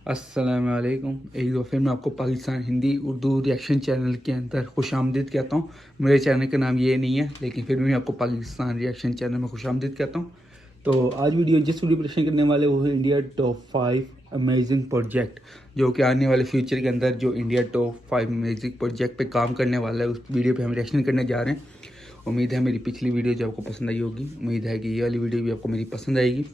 अस्सलामुअलैकुम। एक दफ़ा फिर मैं आपको पाकिस्तान हिंदी उर्दू रिएक्शन चैनल के अंदर खुशामदीद कहता हूँ। मेरे चैनल का नाम ये नहीं है, लेकिन फिर भी मैं आपको पाकिस्तान रिएक्शन चैनल में खुशामदीद कहता हूँ। तो आज जिस वीडियो प्रदर्शन करने वाले वो है इंडिया टॉप 5 अमेजिंग प्रोजेक्ट, जो कि आने वाले फ्यूचर के अंदर जो इंडिया टॉप 5 अमेजिंग प्रोजेक्ट पे काम करने वाला है, उस वीडियो पे हम रिएक्शन करने जा रहे हैं। उम्मीद है मेरी पिछली वीडियो जो आपको पसंद आई होगी, उम्मीद है कि ये वाली वीडियो भी आपको मेरी पसंद आएगी।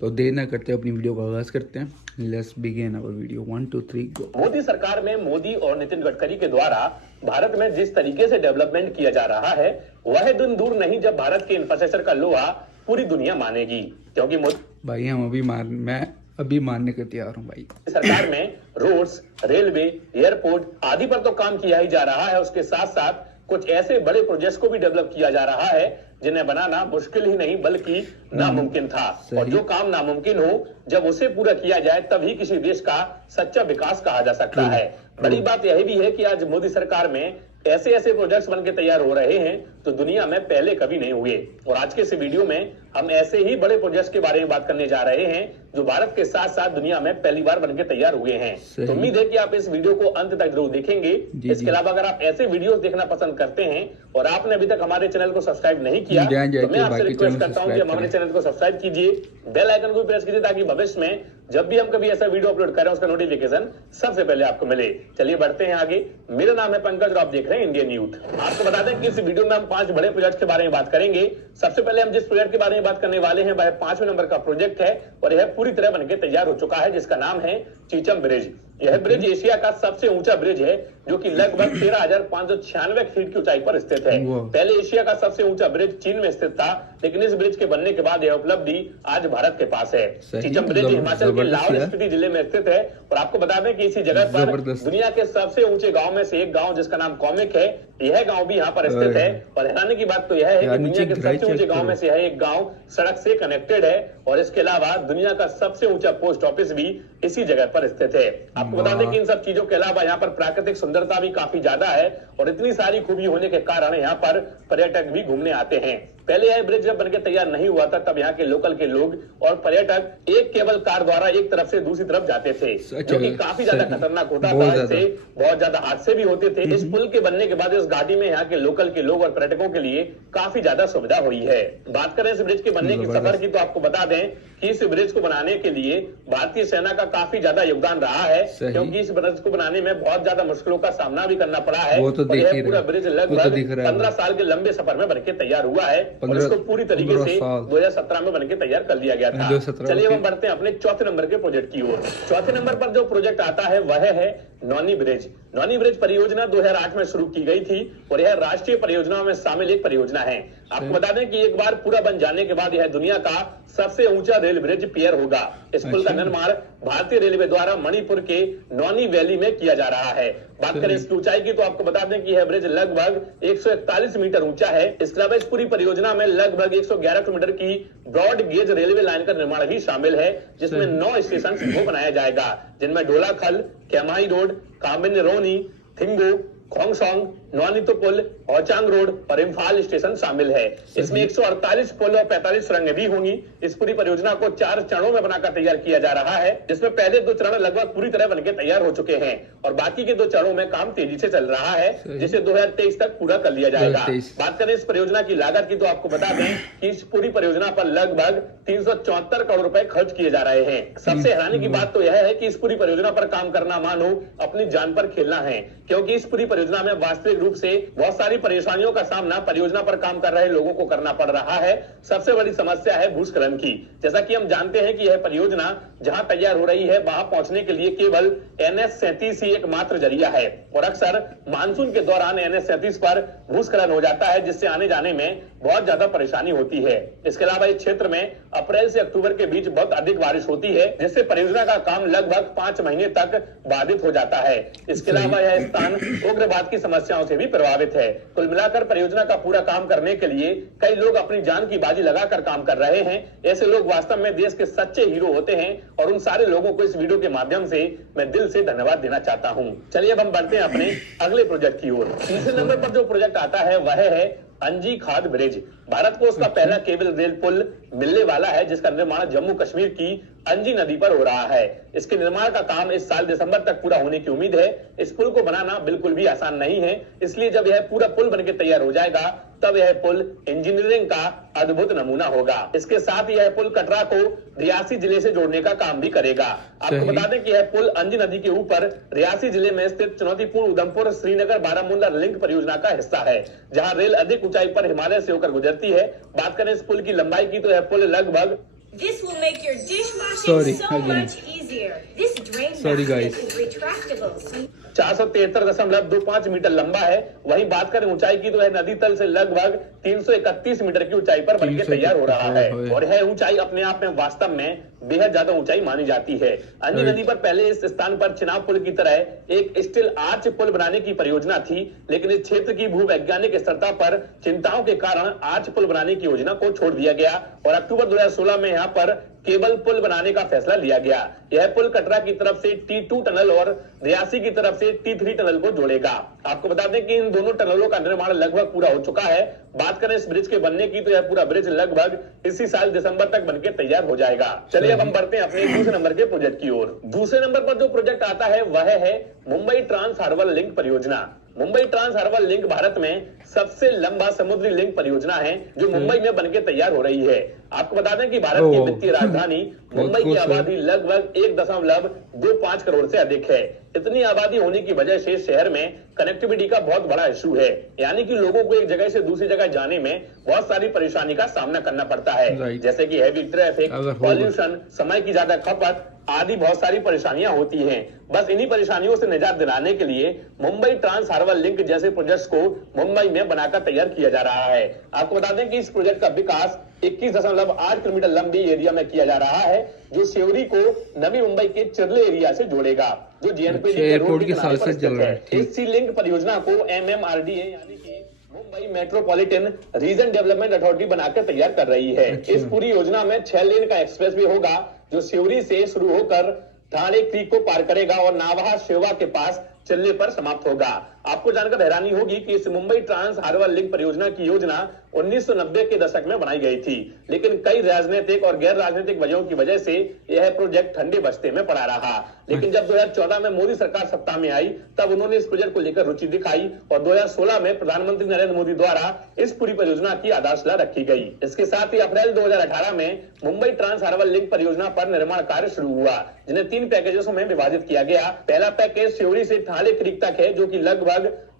तो देर ना करते अपनी वीडियो का आगाज़ करते हैं। Let's begin our video. 1 2 3 go. Modi सरकार में मोदी और नितिन गडकरी के द्वारा भारत में जिस तरीके से डेवलपमेंट किया जा रहा है, वह दिन दूर नहीं जब भारत के इंफ्रास्ट्रक्चर का लोहा पूरी दुनिया मानेगी। क्योंकि भाई मैं अभी मानने के तैयार हूँ भाई। सरकार में रोड्स, रेलवे, एयरपोर्ट आदि पर तो काम किया ही जा रहा है, उसके साथ साथ कुछ ऐसे बड़े प्रोजेक्ट्स को भी डेवलप किया जा रहा है जिन्हें बनाना मुश्किल ही नहीं बल्कि नामुमकिन था। और जो काम नामुमकिन हो, जब उसे पूरा किया जाए तभी किसी देश का सच्चा विकास कहा जा सकता है। बड़ी बात यह भी है कि आज मोदी सरकार में ऐसे ऐसे प्रोजेक्ट्स बनके तैयार हो रहे हैं तो दुनिया में पहले कभी नहीं हुए। और आज के इस वीडियो में हम ऐसे ही बड़े प्रोजेक्ट्स के बारे में बात करने जा रहे हैं जो भारत के साथ साथ दुनिया में पहली बार बनके तैयार हुए हैं। तो उम्मीद है कि आप इस वीडियो को अंत तक जरूर देखेंगे। इसके अलावा अगर आप ऐसे वीडियोस देखना पसंद करते हैं और आपने अभी तक हमारे चैनल को सब्सक्राइब नहीं किया तो मैं आपसे रिक्वेस्ट करता हूं कि हमारे चैनल को सब्सक्राइब कीजिए, बेल आइकन को प्रेस कीजिए ताकि भविष्य में जब भी हम कभी ऐसा वीडियो अपलोड करें उसका नोटिफिकेशन सबसे पहले आपको मिले। चलिए बढ़ते हैं आगे। मेरा नाम है पंकज और आप देख रहे हैं इंडियन यूथ। आपको बता दें कि इस वीडियो में हम 5 बड़े प्रोजेक्ट के बारे में बात करेंगे। सबसे पहले हम जिस प्रोजेक्ट के बारे में बात करने वाले हैं वह 5वें नंबर का प्रोजेक्ट है और यह पूरी तरह बनके तैयार हो चुका है, जिसका नाम है चीचम ब्रिज। यह ब्रिज एशिया का सबसे ऊंचा ब्रिज है जो कि लगभग 13,596 फीट की ऊंचाई पर स्थित है। पहले एशिया का सबसे ऊंचा ब्रिज चीन में स्थित था, लेकिन इस ब्रिज के बनने के बाद यह उपलब्धि आज भारत के पास है। चीचम ब्रिज हिमाचल के लाहौल स्पीति जिले में स्थित है और आपको बता दें कि इसी जगह पर दुनिया के सबसे ऊंचे गांव में से एक गांव जिसका नाम कॉमिक है, यह गांव भी यहाँ पर स्थित है। और हैरानी की बात तो यह है कि दुनिया के सबसे ऊंचे गांव में से यह एक गांव सड़क से कनेक्टेड है और इसके अलावा दुनिया का सबसे ऊंचा पोस्ट ऑफिस भी इसी जगह पर स्थित है। आपको बता दें कि इन सब चीजों के अलावा यहाँ पर प्राकृतिक सुंदरता भी काफी ज्यादा है और इतनी सारी खूबी होने के कारण यहाँ पर पर्यटक भी घूमने आते हैं। पहले यह ब्रिज जब बनकर तैयार नहीं हुआ था तब यहाँ के लोकल के लोग और पर्यटक एक केबल कार द्वारा एक तरफ से दूसरी तरफ जाते थे, जो कि काफी ज्यादा खतरनाक होता था। इससे बहुत ज्यादा हादसे भी होते थे। इस पुल के बनने के बाद इस घाटी में यहाँ के लोकल के लोग और पर्यटकों के लिए काफी ज्यादा सुविधा हुई है। बात करें इस ब्रिज के बनने की सफर की तो आपको बता दें कि इस ब्रिज को बनाने के लिए भारतीय सेना का काफी ज्यादा योगदान रहा है, क्योंकि इस ब्रिज को बनाने में बहुत ज्यादा मुश्किलों का सामना भी करना पड़ा है। यह पूरा ब्रिज लगभग 15 साल के लंबे सफर में बनके तैयार हुआ है और इसको पूरी तरीके से 2017 में बनके तैयार कर लिया गया था। चलिए हम बढ़ते हैं अपने चौथे नंबर के प्रोजेक्ट की ओर। चौथे नंबर पर जो प्रोजेक्ट आता है वह है नौनी ब्रिज। नौनी ब्रिज परियोजना 2008 में शुरू की गई थी और यह राष्ट्रीय परियोजनाओं में शामिल एक परियोजना है। आपको बता दें कि एक बार पूरा बन जाने के बाद यह दुनिया का सबसे ऊंचा रेल ब्रिज पियर होगा। इस पुल का निर्माण भारतीय रेलवे द्वारा मणिपुर के नौनी वैली में किया जा रहा है। बात करें इसकी ऊंचाई की तो आपको बता दें कि यह ब्रिज लगभग 141 मीटर ऊंचा है। इसके अलावा इस पूरी परियोजना में लगभग 111 किलोमीटर की ब्रॉड गेज रेलवे लाइन का निर्माण भी शामिल है, जिसमें 9 स्टेशन को बनाया जाएगा, जिनमें ढोलाखल, कैमाई रोड, कामिन रोनी, थिंगू, खोंगसोंग, नौनीतोपुल, औचांग रोड और इम्फाल स्टेशन शामिल है। इसमें 148 पुल और 45 सुरंगें भी होंगी। इस पूरी परियोजना को 4 चरणों में बनाकर तैयार किया जा रहा है, जिसमें पहले 2 चरण लगभग पूरी तरह बनकर तैयार हो चुके हैं और बाकी के 2 चरणों में काम तेजी से चल रहा है, जिसे 2023 तक पूरा कर लिया जाएगा। बात करें इस परियोजना की लागत की तो आपको बता दें कि इस पूरी परियोजना पर लगभग 374 करोड़ रुपए खर्च किए जा रहे हैं। सबसे हैरानी की बात तो यह है कि इस पूरी परियोजना पर काम करना मानो अपनी जान पर खेलना है, क्योंकि इस पूरी परियोजना में वास्तविक रूप से बहुत सारी परेशानियों का सामना परियोजना पर काम कर रहे लोगों को करना पड़ रहा है। सबसे बड़ी समस्या है भूस्खलन की। जैसा कि हम जानते हैं कि यह परियोजना जहां तैयार हो रही है वहां पहुंचने के लिए केवल NH-37 ही एकमात्र जरिया है और अक्सर मानसून के दौरान NH-37 पर भूस्खलन हो जाता है, जिससे आने जाने में बहुत ज्यादा परेशानी होती है। इसके अलावा इस क्षेत्र में अप्रैल से अक्टूबर के बीच बहुत अधिक बारिश होती है, जिससे परियोजना का काम लगभग 5 महीने तक बाधित हो जाता है। इसके अलावा यह स्थान उग्रवाद की समस्याओं से भी प्रभावित है। कुल मिलाकर परियोजना का पूरा काम करने के लिए कई लोग अपनी जान की बाजी लगाकर काम कर रहे हैं। ऐसे लोग वास्तव में देश के सच्चे हीरो होते हैं और उन सारे लोगों को इस वीडियो के माध्यम से मैं दिल से धन्यवाद देना चाहता हूं। चलिए अब हम बढ़ते हैं अपने अगले प्रोजेक्ट की ओर। तीसरे नंबर पर जो प्रोजेक्ट आता है वह है अंजी खाद ब्रिज। भारत को उसका पहला केबल रेल पुल मिलने वाला है, जिसका निर्माण जम्मू कश्मीर की अंजी नदी पर हो रहा है। इसके निर्माण का काम इस साल दिसंबर तक पूरा होने की उम्मीद है। इस पुल को बनाना बिल्कुल भी आसान नहीं है, इसलिए जब यह पूरा पुल बनकर तैयार हो जाएगा तब यह पुल इंजीनियरिंग का अद्भुत नमूना होगा। इसके साथ यह पुल कटरा को रियासी जिले से जोड़ने का काम भी करेगा। आपको बता दें कि यह पुल अंजी नदी के ऊपर रियासी जिले में स्थित चुनौतीपूर्ण उधमपुर श्रीनगर बारामूला लिंक परियोजना का हिस्सा है, जहां रेल अधिक ऊंचाई पर हिमालय से होकर गुजरती है। बात करें इस पुल की लंबाई की तो यह पुल लगभग This will make your dishwashing so again. much easier. This drain Sorry, basket guys. is retractable. So 473.25 metre लंबा है। वहीं बात करें ऊंचाई की तो यह नदी तल से लगभग 331 मीटर की ऊंचाई पर बनकर तैयार हो रहा है, और यह ऊंचाई अपने आप में वास्तव में बेहद ज्यादा ऊंचाई मानी जाती है। अंजी नदी पर पहले इस स्थान पर चिनाब पुल की तरह एक स्टील आर्च पुल बनाने की परियोजना थी, लेकिन इस क्षेत्र की भूवैज्ञानिक स्थिरता पर चिंताओं के कारण आर्च पुल बनाने की योजना को छोड़ दिया गया और अक्टूबर 2016 में यहाँ पर केबल पुल बनाने का फैसला लिया गया। यह पुल कटरा की तरफ से T2 टनल और रियासी की तरफ से T3 टनल को जोड़ेगा। आपको बता दें कि इन दोनों टनलों का निर्माण लगभग पूरा हो चुका है। बात करें इस ब्रिज के बनने की तो यह पूरा ब्रिज लगभग इसी साल दिसंबर तक बनकर तैयार हो जाएगा। चलिए अब हम बढ़ते हैं अपने दूसरे नंबर के प्रोजेक्ट की ओर। दूसरे नंबर पर जो प्रोजेक्ट आता है वह है मुंबई ट्रांस हार्बर लिंक परियोजना। Mumbai trans harbour link Bharat में सबसे लंबा समुद्री लिंक परियोजना है, जो मुंबई में बनकर तैयार हो रही है। आपको बता दें कि भारत की वित्तीय राजधानी मुंबई की आबादी लगभग 1.25 करोड़ से अधिक है। इतनी आबादी होने की वजह से शहर में कनेक्टिविटी का बहुत बड़ा इशू है, यानी कि लोगों को एक जगह से दूसरी जगह जाने में बहुत सारी परेशानी का सामना करना पड़ता है, जैसे कि हैवी ट्रैफिक, पॉल्यूशन, समय की ज्यादा खपत आदि बहुत सारी परेशानियां होती हैं। बस इन्हीं परेशानियों से निजात दिलाने के लिए मुंबई ट्रांस हार्बर लिंक जैसे प्रोजेक्ट्स को मुंबई में बनाकर तैयार किया जा रहा है। आपको बता दें कि इस प्रोजेक्ट का विकास 21.8 किलोमीटर लंबी एरिया में किया जा रहा है, जो सेवरी को नवी मुंबई के चिरले एरिया से जोड़ेगा, जो JNPT के रोड के किनारे पर स्थित है। इस सी लिंक परियोजना को MMRDA यानी कि Mumbai metropolitan region development authority बनाकर तैयार कर रही है। इस पूरी योजना में 6 लेन का एक्सप्रेस भी होगा, जो सेवरी से शुरू होकर ठाणे क्रीक को पार करेगा और नावहा शेवा के पास चलने पर समाप्त होगा। आपको जानकर हैरानी होगी कि इस मुंबई ट्रांस हार्बर लिंक परियोजना की योजना 1990 के दशक में बनाई गई थी, लेकिन कई राजनीतिक और गैर राजनीतिक वजहों की वजह से यह प्रोजेक्ट ठंडे बस्ते में पड़ा रहा। लेकिन जब 2014 में मोदी सरकार सत्ता में आई, तब उन्होंने इस प्रोजेक्ट को लेकर रुचि दिखाई और 2016 में प्रधानमंत्री नरेंद्र मोदी द्वारा इस पूरी परियोजना की आधारशिला रखी गई। इसके साथ ही अप्रैल 2018 में मुंबई ट्रांस हार्बर लिंक परियोजना पर निर्माण कार्य शुरू हुआ, जिन्हें 3 पैकेजों में विभाजित किया गया। पहला पैकेज सेवरी से ठाणे क्रीक तक है, जो कि लगभग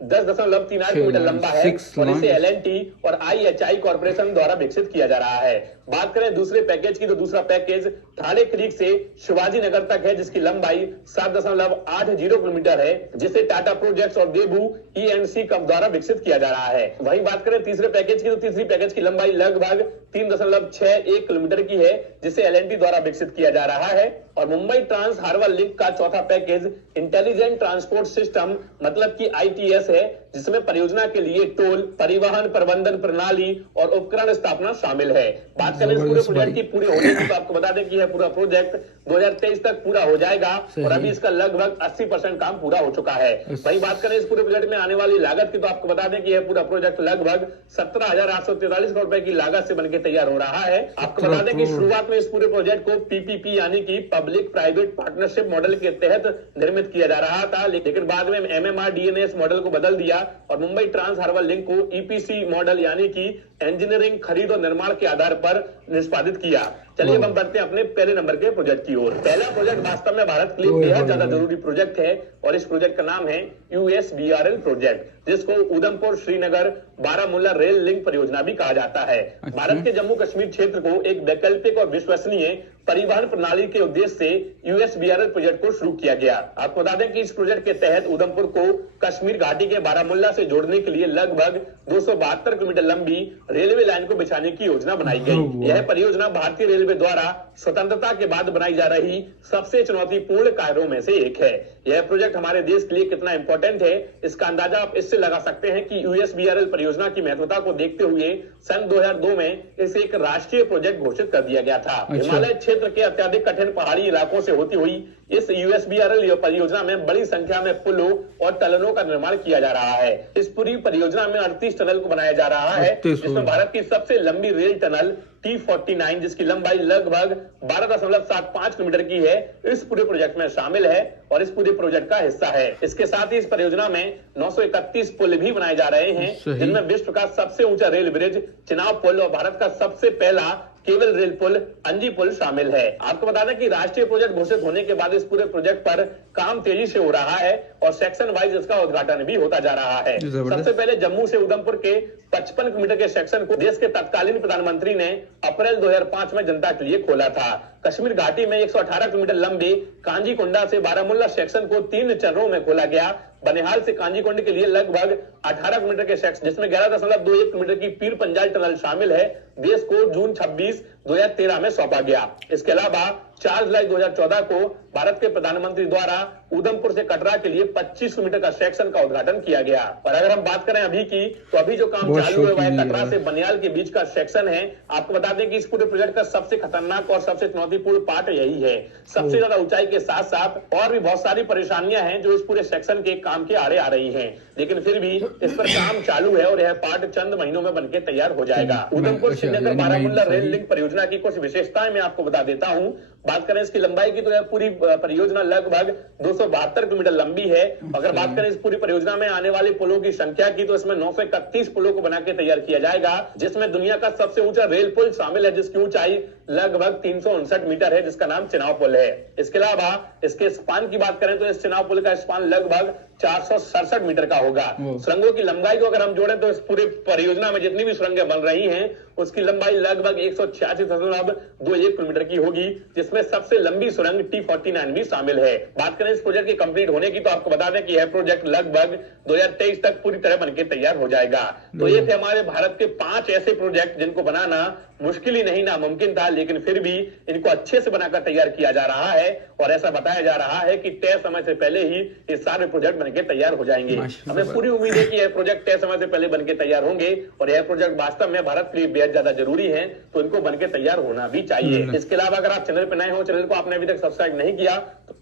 10.38 किलोमीटर लंबा है और इसे L&T और IHI कॉर्पोरेशन द्वारा विकसित किया जा रहा है। बात करें दूसरे पैकेज की तो दूसरा पैकेज ठाणे क्रीक से शिवाजी नगर तक है, जिसकी लंबाई 7.80 किलोमीटर है, जिसे टाटा प्रोजेक्ट्स और देबू E&C कम द्वारा विकसित किया जा रहा है। वहीं बात करें तीसरे पैकेज की तो तीसरी पैकेज की लंबाई लगभग 3.61 किलोमीटर की है, जिसे L&T द्वारा विकसित किया जा रहा है। और मुंबई ट्रांस हार्बर लिंक का चौथा पैकेज इंटेलिजेंट ट्रांसपोर्ट सिस्टम मतलब कि ITS है, जिसमें परियोजना के लिए टोल, परिवहन प्रबंधन प्रणाली और उपकरण स्थापना शामिल है। बात करें इस पूरे प्रोजेक्ट की पूरी होने की तो आपको बता दें कि यह पूरा प्रोजेक्ट 2023 तक पूरा हो जाएगा और अभी इसका लगभग 80% काम पूरा हो चुका है। वहीं बात करें इस पूरे प्रोजेक्ट में आने वाली लागत की तो आपको बता दें कि यह पूरा प्रोजेक्ट लगभग 17,843 करोड़ रुपए की लागत से बनकर तैयार हो रहा है। आपको बता दें कि शुरुआत में इस पूरे प्रोजेक्ट को PPP यानी कि पब्लिक प्राइवेट पार्टनरशिप मॉडल के तहत निर्मित किया जा रहा था, लेकिन बाद में MMRDA ने इस मॉडल को बदल दिया और मुंबई ट्रांस हार्बर लिंक को EPC मॉडल यानी कि इंजीनियरिंग, खरीद और निर्माण के आधार पर निष्पादित किया। चलिए हम बढ़ते हैं अपने पहले नंबर के प्रोजेक्ट की ओर। पहला प्रोजेक्ट वास्तव में भारत के लिए बेहद ज्यादा जरूरी प्रोजेक्ट है और इस प्रोजेक्ट का नाम है USBRL प्रोजेक्ट, जिसको उधमपुर श्रीनगर बारामूला रेल लिंक परियोजना भी कहा जाता है। भारत के जम्मू कश्मीर क्षेत्र को एक वैकल्पिक और विश्वसनीय परिवहन प्रणाली के उद्देश्य से USBRL प्रोजेक्ट को शुरू किया गया। आपको बता दें कि इस प्रोजेक्ट के तहत उधमपुर को कश्मीर घाटी के बारामूला से जोड़ने के लिए लगभग 272 किलोमीटर लंबी रेलवे लाइन को बिछाने की योजना बनाई गई। यह परियोजना भारतीय रेलवे द्वारा स्वतंत्रता के बाद बनाई जा रही सबसे चुनौतीपूर्ण कार्यों में से एक है। यह प्रोजेक्ट हमारे देश के लिए कितना इंपॉर्टेंट है, इसका अंदाजा आप इससे लगा सकते हैं कि यूएसबीआरएल परियोजना की महत्वता को देखते हुए सन 2002 में इसे एक राष्ट्रीय प्रोजेक्ट घोषित कर दिया गया था। हिमालय क्षेत्र के अत्यधिक कठिन पहाड़ी इलाकों से होती हुई इस यूएसबीआरएल परियोजना में बड़ी संख्या में पुलों और टनलों का निर्माण किया जा रहा है। इस पूरी परियोजना में 38 टनल को बनाया जा रहा है, जिसमें भारत की सबसे लंबी रेल टनल T49 जिसकी लंबाई लगभग 12.75 किलोमीटर की है, इस पूरे प्रोजेक्ट में शामिल है और इस पूरे प्रोजेक्ट का हिस्सा है। इसके साथ ही इस परियोजना में 931 पुल भी बनाए जा रहे हैं, जिनमें विश्व का सबसे ऊंचा रेल ब्रिज चिनाब पुल और भारत का सबसे पहला केवल रेल पुल अंजी पुल शामिल है। आपको बता दें कि राष्ट्रीय प्रोजेक्ट घोषित होने के बाद इस पूरे प्रोजेक्ट पर काम तेजी से हो रहा है और सेक्शन वाइज इसका उद्घाटन भी होता जा रहा है। सबसे पहले जम्मू से उधमपुर के 55 किलोमीटर के सेक्शन को देश के तत्कालीन प्रधानमंत्री ने अप्रैल 2005 में जनता के लिए खोला था। कश्मीर घाटी में 118 किलोमीटर लंबे कांजीकोंडा से बारामूला सेक्शन को 3 चरणों में खोला गया। बनिहाल से कांजीकोंड के लिए लगभग 18 किलोमीटर के सेक्शन, जिसमें 11.21 किलोमीटर की पीर पंजाल टनल शामिल है, देश को जून 26, 2013 में सौंपा गया। इसके अलावा 4 जुलाई 2014 को भारत के प्रधानमंत्री द्वारा उधमपुर से कटरा के लिए 25 किलोमीटर का सेक्शन का उद्घाटन किया गया। और अगर हम बात करें अभी की, तो अभी जो काम चालू है वह कटरा से बनियाल के बीच का सेक्शन है। आपको बता दें कि इस पूरे प्रोजेक्ट का सबसे खतरनाक और सबसे चुनौतीपूर्ण पार्ट यही है। सबसे ज्यादा ऊंचाई के साथ साथ और भी बहुत सारी परेशानियां हैं जो इस पूरे सेक्शन के काम के आड़े आ रही हैं, लेकिन फिर भी इस पर काम चालू है और यह पार्ट चंद महीनों में बनकर तैयार हो जाएगा। उधमपुर श्रीनगर बारामूला रेल लिंक परियोजना की कुछ विशेषताएं मैं आपको बता देता हूं। बात करें इसकी लंबाई की, तो यह पूरी परियोजना लगभग 272 किलोमीटर लंबी है। अगर बात करें इस पूरी परियोजना में आने वाले पुलों की संख्या की, तो इसमें 931 पुलों को बना के तैयार किया जाएगा, जिसमें दुनिया का सबसे ऊंचा रेल पुल शामिल है, जिसकी ऊंचाई लगभग 359 मीटर है, जिसका नाम चिनाब पुल है। इसके अलावा इसके स्पान की बात करें तो इस चिनाब पुल का स्पान लगभग 467 मीटर का होगा। सुरंगों की लंबाई को अगर हम जोड़ें तो इस पूरे परियोजना में जितनी भी सुरंगें बन रही हैं उसकी लंबाई लगभग 186.21 किलोमीटर की होगी, जिसमें सबसे लंबी सुरंग T49 भी शामिल है। बात करें इस प्रोजेक्ट के कंप्लीट होने की, तो आपको बता दें कि यह प्रोजेक्ट लगभग 2023 तक पूरी तरह बनकर तैयार हो जाएगा। तो ये थे हमारे भारत के 5 ऐसे प्रोजेक्ट जिनको बनाना मुश्किल ही नहीं नामुमकिन था, लेकिन फिर भी इनको अच्छे से बनाकर तैयार किया जा रहा है और ऐसा बताया जा रहा है कि तय समय से पहले ही ये सारे प्रोजेक्ट बनके तैयार हो जाएंगे। हमें पूरी उम्मीद है कि यह प्रोजेक्ट तय समय से पहले बनके तैयार होंगे और यह प्रोजेक्ट वास्तव में भारत के लिए बेहद ज्यादा जरूरी है, तो इनको बनके तैयार होना भी चाहिए। इसके अलावा अगर आप चैनल पर नए हो, चैनल को आपने अभी तक सब्सक्राइब नहीं किया तो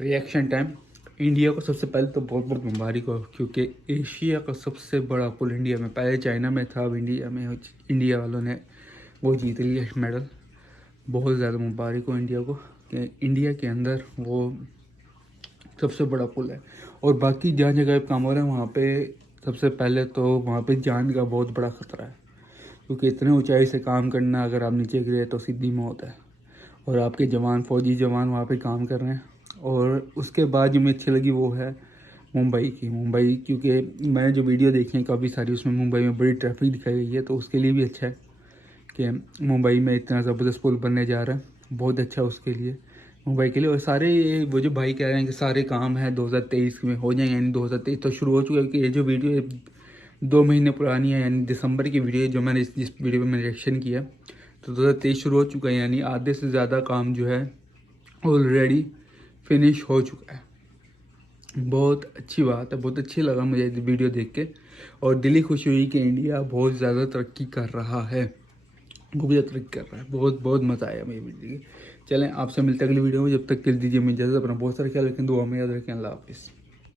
रिएक्शन टाइम। इंडिया को सबसे पहले तो बहुत बहुत मुबारक हो, क्योंकि एशिया का सबसे बड़ा पुल इंडिया में, पहले चाइना में था, अब इंडिया में, इंडिया वालों ने वो जीत लिया मेडल। बहुत ज़्यादा मुबारक हो इंडिया को कि इंडिया के अंदर वो सबसे बड़ा पुल है। और बाकी जहाँ जगह काम हो रहा है वहाँ पे सबसे पहले तो वहाँ पे जान का बहुत बड़ा ख़तरा है, क्योंकि इतने ऊंचाई से काम करना, अगर आप नीचे गिरे तो सीधी मौत है। और आपके जवान, फौजी जवान वहाँ पे काम कर रहे हैं। और उसके बाद जो मुझे अच्छी लगी वो है मुंबई की। मुंबई, क्योंकि मैंने जो वीडियो देखी है काफ़ी सारी, उसमें मुंबई में बड़ी ट्रैफिक दिखाई गई है, तो उसके लिए भी अच्छा है कि मुंबई में इतना ज़बरदस्त पुल बनने जा रहा है। बहुत अच्छा है उसके लिए, मुंबई के लिए। और सारे ये वो जो भाई कह रहे हैं कि सारे काम है 2023 में हो जाएंगे, यानी 2023 तो शुरू हो चुका है। कि ये जो वीडियो 2 महीने पुरानी है, यानी दिसंबर की वीडियो जो मैंने जिस वीडियो में मैंने रिएक्शन किया, तो 2023 शुरू हो चुका है, यानी आधे से ज़्यादा काम जो है ऑलरेडी फिनिश हो चुका है। बहुत अच्छी बात है, बहुत अच्छी लगा मुझे वीडियो देख के, और दिली खुशी हुई कि इंडिया बहुत ज़्यादा तरक्की कर रहा है, बहुत ज़्यादा तरक्की कर रहा है। बहुत बहुत मज़ा आया मुझे वीडियो। चलें, आपसे मिलते हैं अगली वीडियो में। जब तक के लिए दीजिए मुझे इजाज़त। अपना बहुत सारा ख्याल रखें, दुआ में याद रखें। अल्लाह हाफिज़।